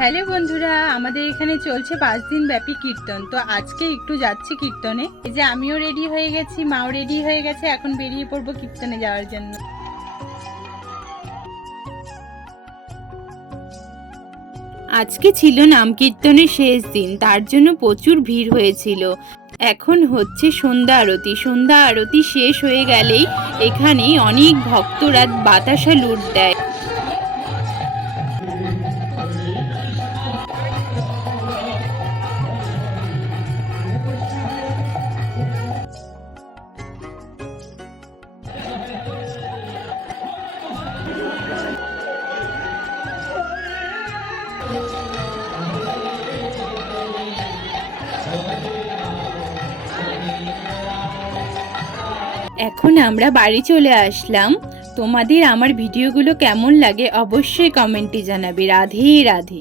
Hello বন্ধুরা, আমাদের এখানে চলছে 5 দিন ব্যাপী কীর্তন। তো আজকে একটু যাচ্ছি কীর্তনে। এই যে আমিও রেডি হয়ে গেছি, মাও রেডি হয়ে গেছে, এখন বেরিয়ে পড়বো কীর্তনে যাওয়ার জন্য। আজকে ছিল নাম কীর্তনের শেষ দিন, তার জন্য প্রচুর ভিড় হয়েছিল। এখন হচ্ছে সন্ধ্যা আরতি। সন্ধ্যা আরতি শেষ হয়ে গেলেই এখানে অনেক ভক্তরা বাতাসা লুট দেয়। এখন আমরা বাড়ি চলে আসলাম। তোমাদের আমার ভিডিওগুলো কেমন লাগে অবশ্যই কমেন্টে জানাবে। রাধে রাধে।